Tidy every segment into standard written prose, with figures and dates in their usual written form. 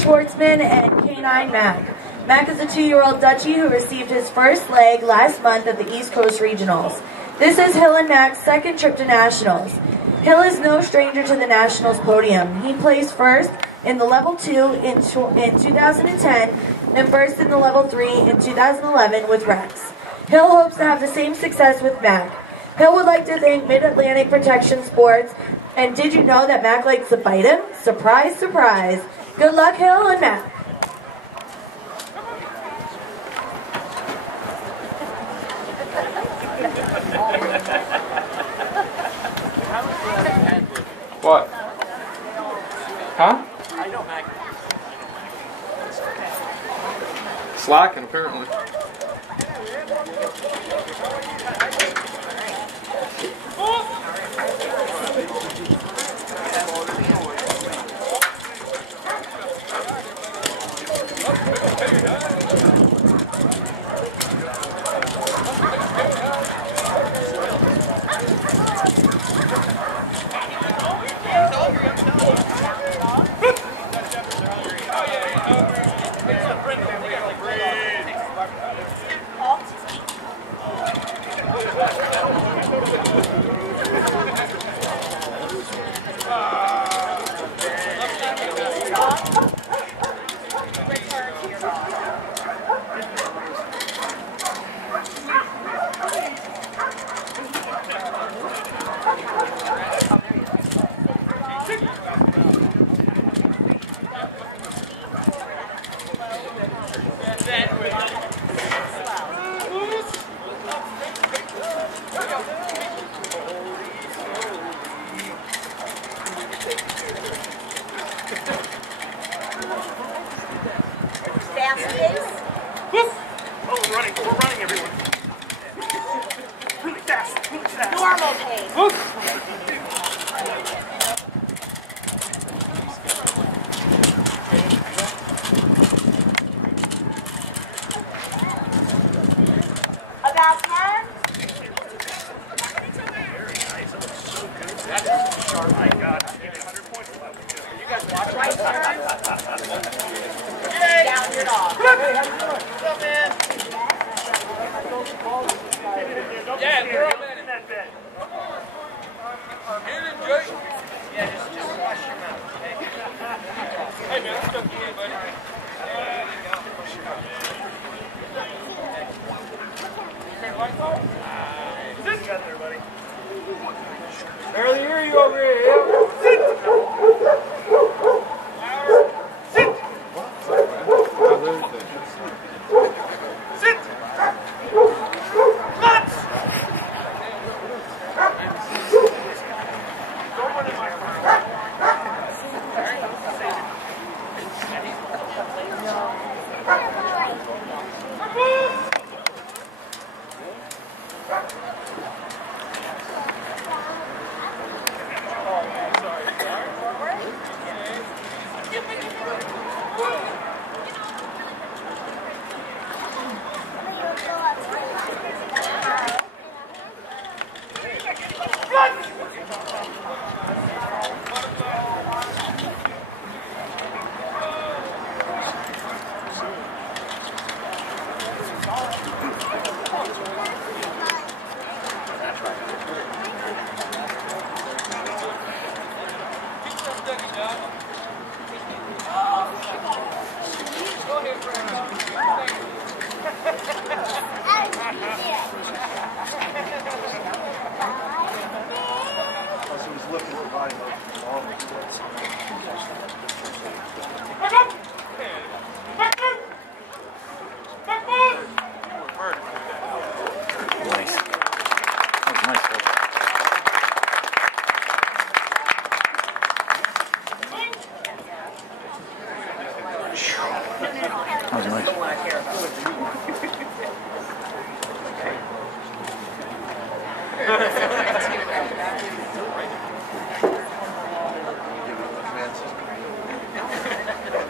Schwartzman and K9 Mac. Mac is a 2-year-old Dutchie who received his first leg last month at the East Coast Regionals. This is Hill and Mac's second trip to Nationals. Hill is no stranger to the Nationals podium. He placed first in the Level 2 in 2010 and first in the Level 3 in 2011 with Rex. Hill hopes to have the same success with Mac. Hill would like to thank Mid-Atlantic Protection Sports, and did you know that Mac likes to bite him? Surprise, surprise. Good luck, Hill and Mac. What? Huh? I know Mac. Slacking, apparently. We're running, everyone. Really fast, really fast. Normal pace. About 10. Very nice. That was so good. That's sharp. My God. I'll give you 100 points. You guys watch Right there. Yay! Down your dog. Hey, how you doing? What's up, man? Yeah, they're all in that bed. Yeah, just wash your mouth, okay? Hey, man, let's go get it, buddy. There you go. Wash your mouth. Sit. You got there, buddy. Barely hear you over here. Sit. Sit. Nuts. Don't run in my car. That was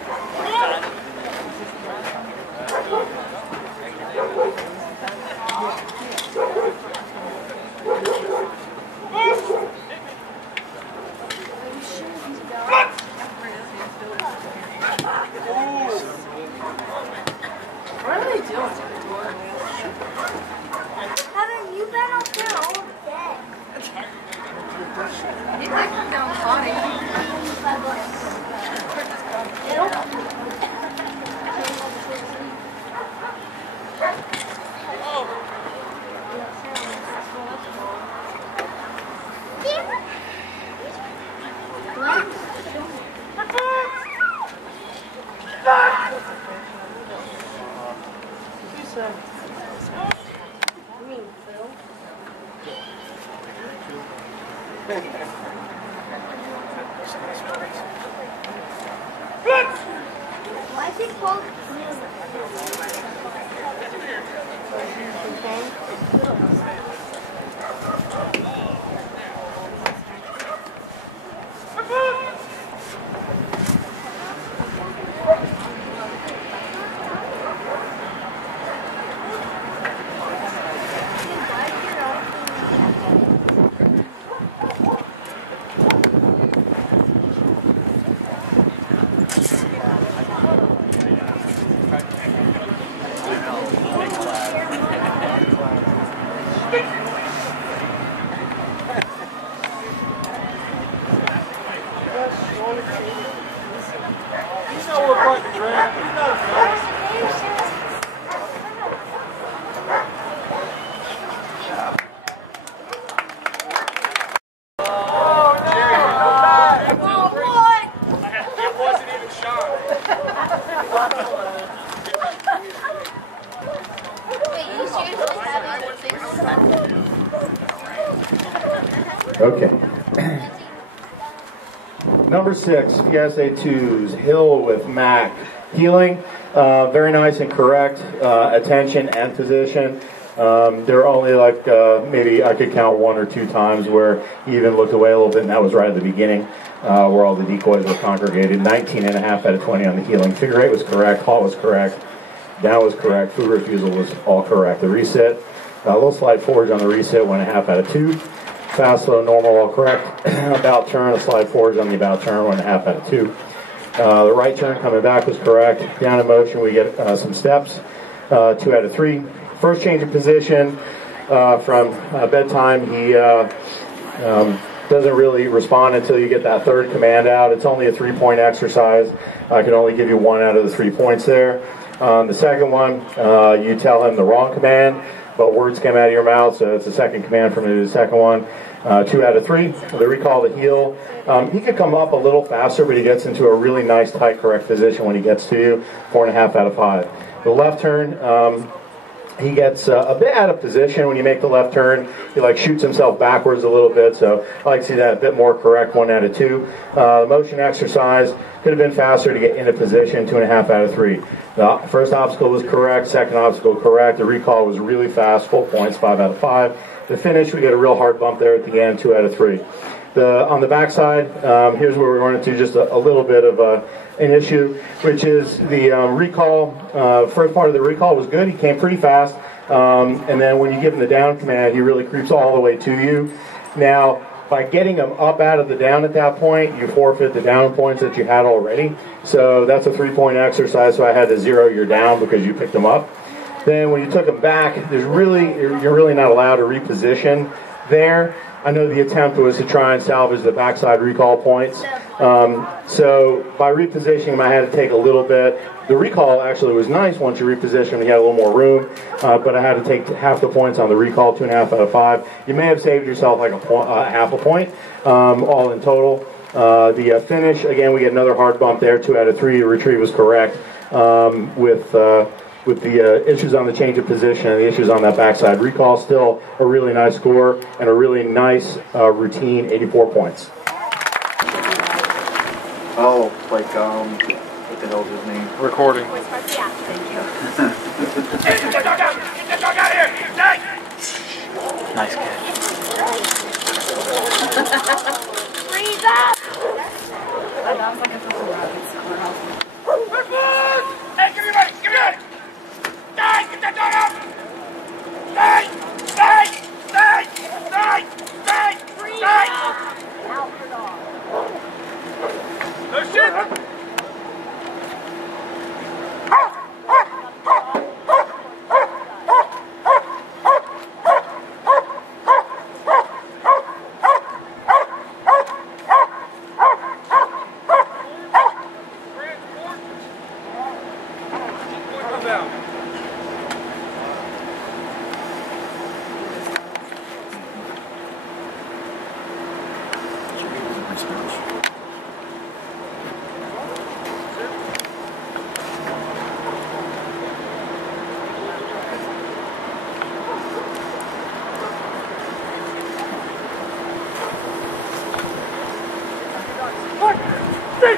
nice. Why is it called? Okay. Number 6, PSA 2s, Hill with Mac. Healing, very nice and correct. Attention and position. There are only like, maybe I could count 1 or 2 times where he even looked away a little bit, and that was right at the beginning, where all the decoys were congregated. 19.5 out of 20 on the healing. Figure 8 was correct, halt was correct, down was correct, food refusal was all correct. The reset, a little slight forward on the reset, 1.5 out of 2. Fast, slow, normal, all correct. About turn, a slide forward on the about turn, 1.5 out of 2. The right turn coming back was correct. Down in motion, we get some steps, 2 out of 3. First change of position from bedtime, he doesn't really respond until you get that third command out. It's only a 3-point exercise. I can only give you 1 out of the 3 points there. The second one, you tell him the wrong command, but words came out of your mouth, so it's the second command from the second one. 2 out of 3. The recall to heal. He could come up a little faster, but he gets into a really nice, tight, correct position when he gets to you. 4.5 out of 5. The left turn, he gets a bit out of position when you make the left turn. He like shoots himself backwards a little bit, so I like to see that a bit more correct. 1 out of 2. The motion exercise could have been faster to get into position. 2.5 out of 3. The first obstacle was correct. Second obstacle correct. The recall was really fast. Full points. 5 out of 5. The finish, we get a real hard bump there at the end. 2 out of 3. On the backside, here's where we run into just a little bit of an issue, which is the recall. First part of the recall was good. He came pretty fast, and then when you give him the down command, he really creeps all the way to you. Now, by getting him up out of the down at that point, you forfeit the down points that you had already. So that's a 3-point exercise, so I had to 0 your down because you picked him up. Then when you took him back, you're really not allowed to reposition there. I know the attempt was to try and salvage the backside recall points. So by repositioning him, I had to take a little bit. The recall actually was nice once you reposition him. He had a little more room, but I had to take half the points on the recall, 2.5 out of 5. You may have saved yourself like half a point, all in total. The finish, again, we get another hard bump there, 2 out of 3. The retrieve was correct with the issues on the change of position and the issues on that backside recall. Still a really nice score and a really nice routine, 84 points. Oh, like, what the hell is his name? Recording. Get the dog out! Get the dog out here! Nice catch. Freeze up! Hey, give me money! Give me money! Die! Get that dog out! Die! Die! Die! Die! Die! Die! No shit! Freeze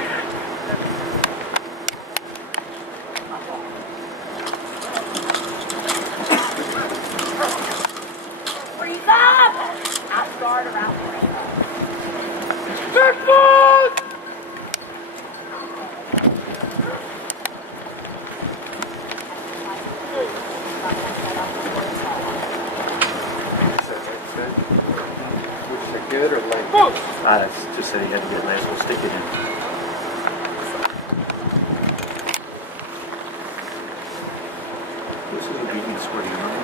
up! Out guard around. Back foot! Is it good or late? It's just said he had to get legs. We'll stick it in. This is obedience for you, right?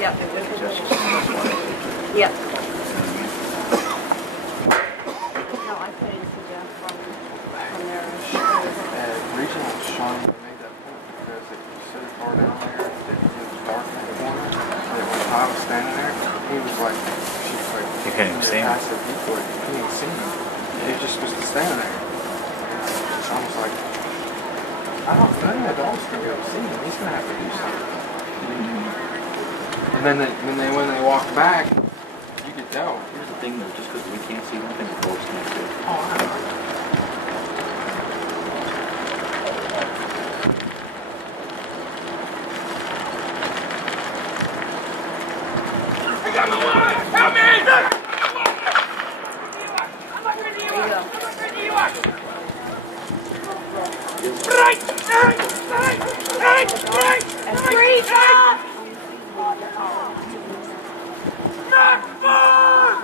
Yep. Yep. No, I couldn't see Jeff from there. Regional Sean made that point because it was so far down there, it was dark in the corner. And when I was standing there, he was like, she was like, You can't even see him. I said, you couldn't even see him. He was just supposed to stand there. It's almost like, I don't know, the dog's going to go see him. He's going to have to do something. And then when they walk back, you could tell. Here's the thing though, just because we can't see, one thing the dogs can't see. Oh, I know. I got my one! Help me! Right! And freeze up! Back foot!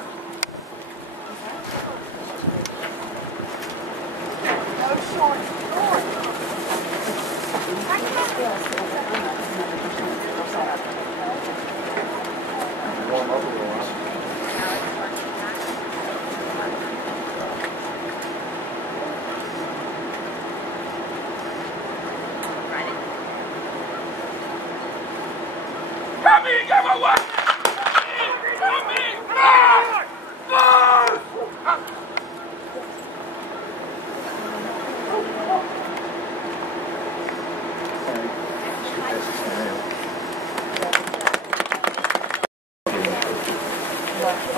Warm up a little while. Help me! Get my one! Help me!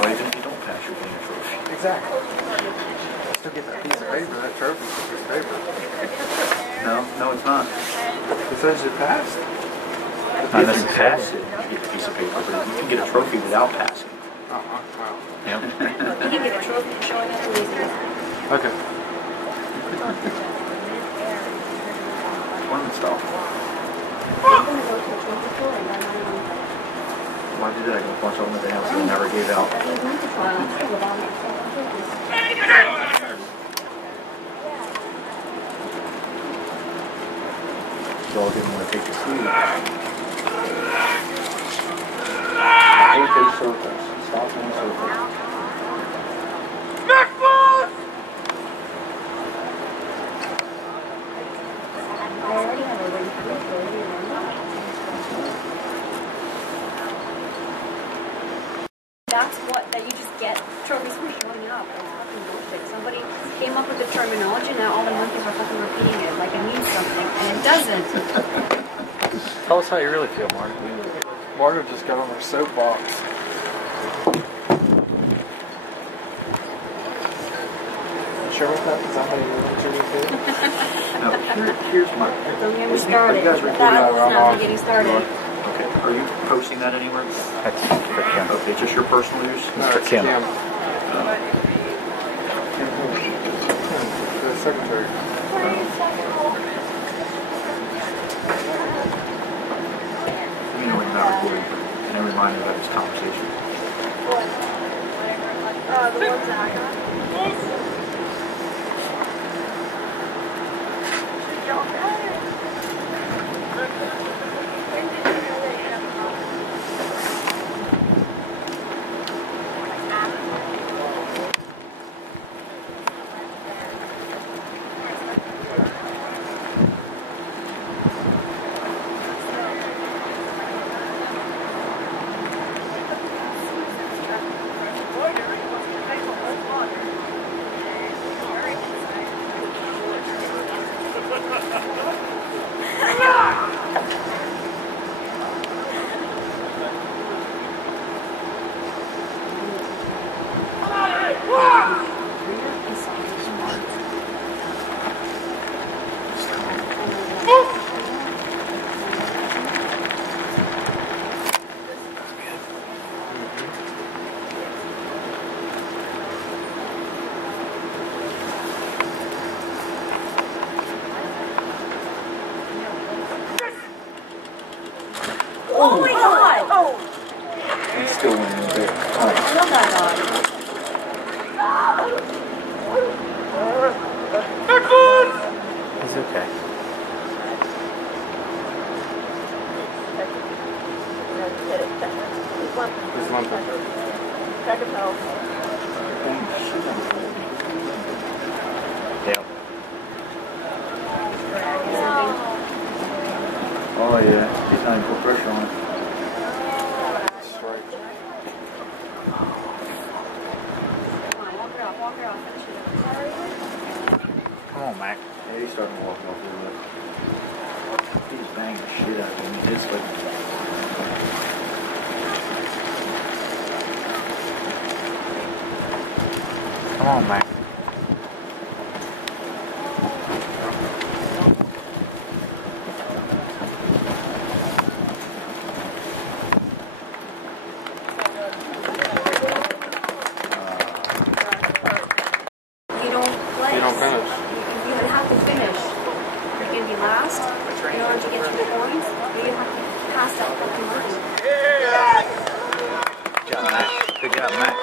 Oh, even if you don't pass, you're getting a trophy. Exactly. Still get that piece of paper, that trophy piece of paper. No, it's not. It says you passed. Not necessarily. You get a piece of paper, but you can get a trophy without passing. Oh, wow. Yep. You can get a trophy for showing up to losing. Okay. One stop. Why did I go a bunch of them at the house and never gave out? Dog didn't want to take the sleeve. I hate those circles. Stop in circles. Back foot! That's what, that you just get trophies for showing up. It's fucking bullshit. Somebody came up with the terminology and now all the monkeys are fucking repeating it like it means something, and it doesn't. Tell us how you really feel, Mark. Margo just got on her soapbox. You sure with that? Is that how you introduce it? Now, here's my... Don't get me started. Are you guys recording? That was not me getting started. Okay. Are you posting that anywhere? That's for Kim. Okay, just your personal use? No, For it's Kim. The secretary. You know when you're not recording, and a reminder about this conversation. The ones that I got? He's okay. He's lumping. Yep. Oh yeah, he's not even put pressure on it. Straight. Come on, walk her off, finish it. Come on, Mac. Yeah, he's starting to walk off a little bit. He's banging the shit out of him. He is like. Come on, Mac. You don't play. You don't finish. You have to finish. You're going to be last in order to get your points. You have to pass that fucking line. Good job, Mac. Good job, Mac.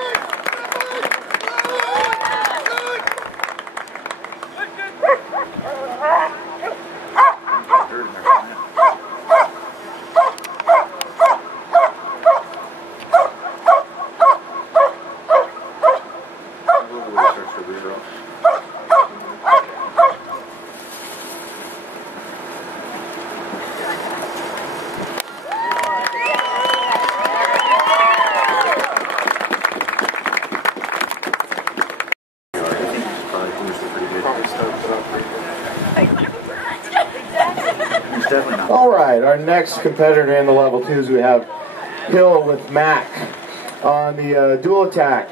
All right, our next competitor in the level 2s, we have Hill with Mac on the dual attack.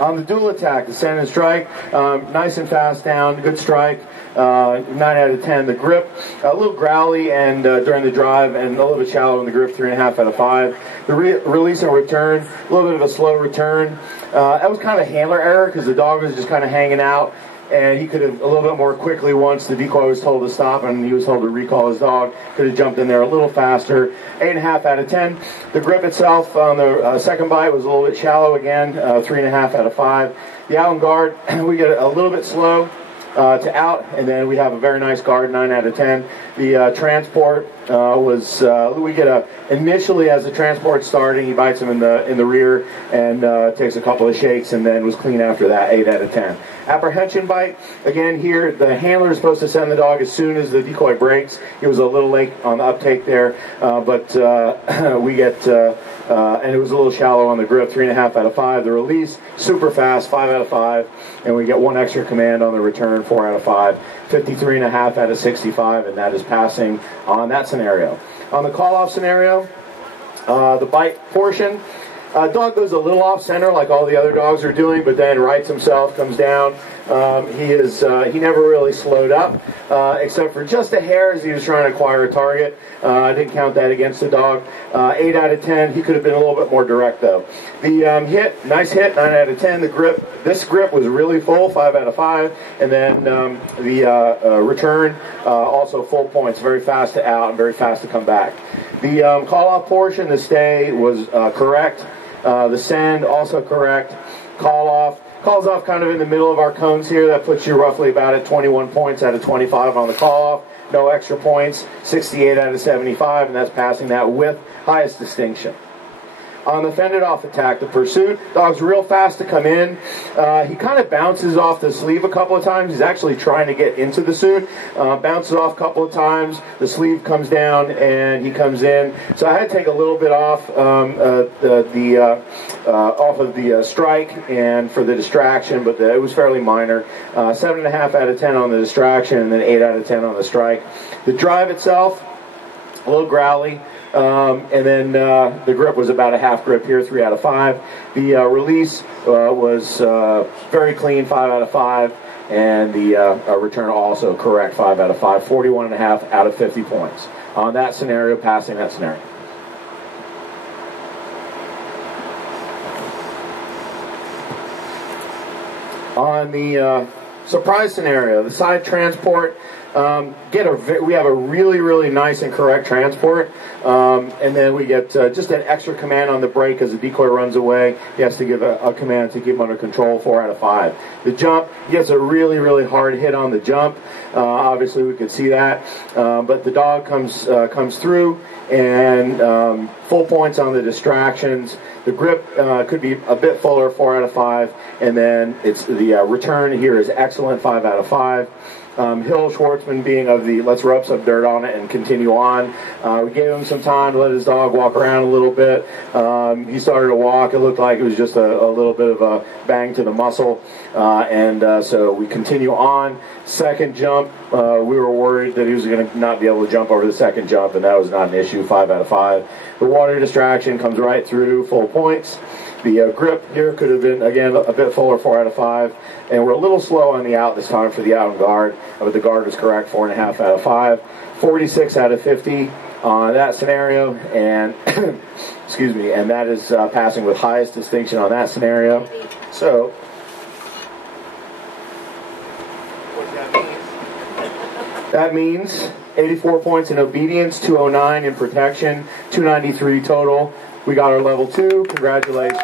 On the dual attack, the send and strike, nice and fast down, good strike, 9 out of 10. The grip, a little growly and during the drive, and a little bit shallow in the grip, 3.5 out of 5. The release and return, a little bit of a slow return. That was kind of a handler error because the dog was just kind of hanging out, and he could have a little bit more quickly once the decoy was told to stop and he was told to recall his dog. Could have jumped in there a little faster. 8.5 out of 10. The grip itself on the second bite was a little bit shallow again, 3.5 out of 5. The out and guard, we get a little bit slow to out, and then we have a very nice guard, 9 out of 10. The transport was we get a initially as the transport starting, he bites him in the rear and takes a couple of shakes, and then was clean after that, 8 out of 10. Apprehension bite, again here the handler is supposed to send the dog as soon as the decoy breaks. He was a little late on the uptake there, but we get and it was a little shallow on the grip, 3.5 out of 5. The release, super fast, 5 out of 5, and we get 1 extra command on the return, 4 out of 5. 53.5 out of 65, and that is passing on that scenario. On the call-off scenario, the bite portion, dog goes a little off center like all the other dogs are doing, but then rights himself, comes down. He never really slowed up, except for just a hair as he was trying to acquire a target. I didn't count that against the dog. 8 out of 10. He could have been a little bit more direct though. The hit, nice hit, 9 out of 10. The grip, this grip was really full, 5 out of 5. And then the return, also full points, very fast to out and very fast to come back. The call-off portion, the stay was correct. The send, also correct. Call-off. Calls off kind of in the middle of our cones here. That puts you roughly about at 21 points out of 25 on the call-off. No extra points, 68 out of 75, and that's passing that with highest distinction. On the fended off attack, the pursuit, dog's real fast to come in. He kind of bounces off the sleeve a couple of times. He's actually trying to get into the suit. Bounces off a couple of times. The sleeve comes down and he comes in. So I had to take a little bit off off of the strike and for the distraction, but it was fairly minor. 7.5 out of 10 on the distraction, and then 8 out of 10 on the strike. The drive itself, a little growly. And then the grip was about a half grip here, 3 out of 5. The release was very clean, 5 out of 5. And the return also correct, 5 out of 5. 41.5 out of 50 points on that scenario, passing that scenario. On the surprise scenario, the side transport. We have a really nice and correct transport, and then we get just an extra command on the brake as the decoy runs away. He has to give a command to keep him under control. 4 out of 5. The jump, he gets a really hard hit on the jump. Obviously, we could see that, but the dog comes through and full points on the distractions. The grip could be a bit fuller, 4 out of 5, and then it's the return here is excellent, 5 out of 5. Hill Schwartzman being of the let's rub some dirt on it and continue on. We gave him some time to let his dog walk around a little bit. He started to walk. It looked like it was just a little bit of a bang to the muscle. So we continue on. Second jump, we were worried that he was going to not be able to jump over the second jump, and that was not an issue, 5 out of 5. The water distraction comes right through, full points. The grip here could have been, again, a bit fuller, 4 out of 5. And we're a little slow on the out this time for the out and guard, but the guard was correct, 4.5 out of 5. 46 out of 50 on that scenario, and excuse me, and that is passing with highest distinction on that scenario. So, what does that mean? That means 84 points in obedience, 209 in protection, 293 total. We got our level 2. Congratulations.